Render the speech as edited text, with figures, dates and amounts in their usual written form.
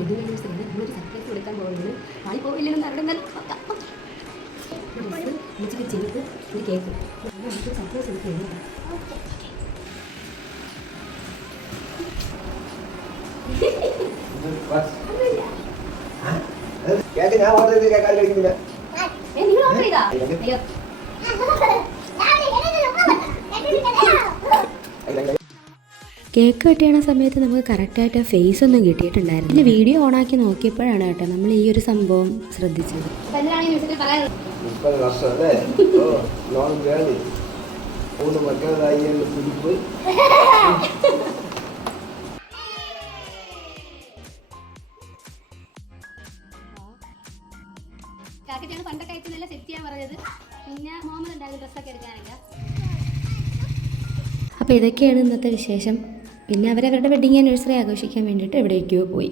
Wedding ആനിവേഴ്സറിയാണ്. നമ്മളൊരു surprise കൊടുക്കാൻ പോകുന്നത്. ആയി പോവില്ലെന്ന് അവിടെ നിന്ന് ഉച്ചയ്ക്ക് ചെരുപ്പ് ഒരു കേക്ക് നമുക്കൊരു സർപ്രൈസ് കൊടുക്കുകയാണ്. ഞാൻ ഓർഡർ ചെയ്ത് കേൾക്കാൻ കഴിക്കുന്നില്ല. നിങ്ങൾ ഓർഡർ ചെയ്താ? അയ്യോ കേക്ക് കട്ട് സമയത്ത് നമുക്ക് കറക്റ്റായിട്ട് ഫേസ് ഒന്നും കിട്ടിയിട്ടുണ്ടായിരുന്നു. പിന്നെ വീഡിയോ ഓണാക്കി നോക്കിയപ്പോഴാണ് കേട്ടോ നമ്മൾ ഈ ഒരു സംഭവം ശ്രദ്ധിച്ചത്. 30 വർഷം അല്ലേ? Long journey. 3 മക്കളായി കുടിപ്പ്. കാക്കറ്റാണ് പണ്ടൊക്കെ അയക്കുന്നല്ല സെറ്റ് ചെയ്യാൻ പറഞ്ഞത്. പിന്നെ മുഹമ്മദ് ഉണ്ടായിരുന്നു ഡ്രസ്സൊക്കെ എടുക്കാനൊക്കെ. അപ്പോൾ ഇതൊക്കെയാണ് ഇന്നത്തെ വിശേഷം. പിന്നെ അവരവരുടെ വെഡിങ് ആനിവേഴ്സറി ആഘോഷിക്കാൻ വേണ്ടിയിട്ട് എവിടേക്കോ പോയി.